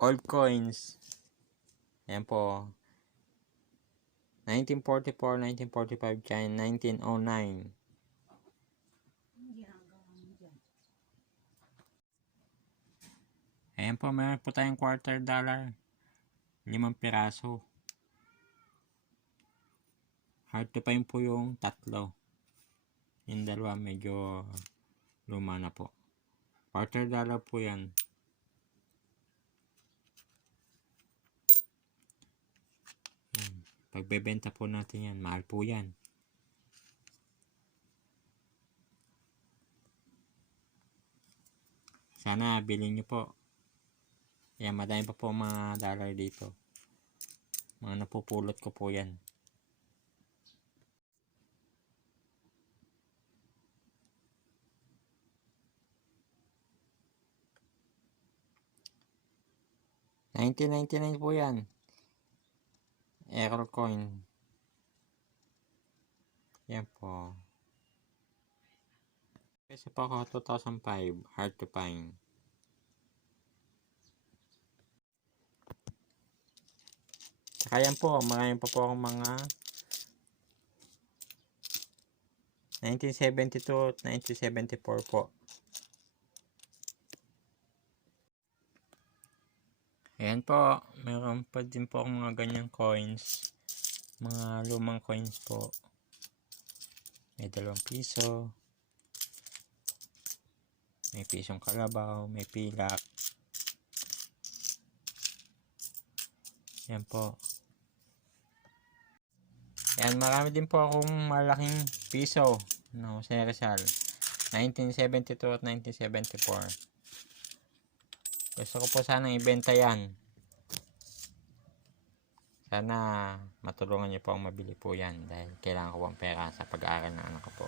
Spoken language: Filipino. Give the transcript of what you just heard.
Old coins. Ayan po. 1944, 1945, China, 1909. Ayan po, meron po tayong $quarter. 5 piraso. Hard to find po yung tatlo. Yung dalawa medyo luma na po. $quarter po yan. Pagbebenta po natin yan, mahal po yan. Sana bilhin nyo po. Yan, madami pa po mga dollar dito. Mga napupulot ko po yan. $19.99 po yan. Error coin. Yan po. Kasi po ako 2005. Hard to find. Saka yan po. Marami pa po akong mga 1972 at 1974 po. Ayan po. Meron pa din po akong mga ganyang coins. Mga lumang coins po. May 2 piso. May pisong kalabaw. May pilak. Yan po. Yan, marami din po akong malaking piso. No, Jose Rizal. 1972 at 1974. Gusto ko po sanang ibenta yan. Sana matulungan niyo po ang mabili po yan. Dahil kailangan ko ang pera sa pag-aaral ng anak ko po.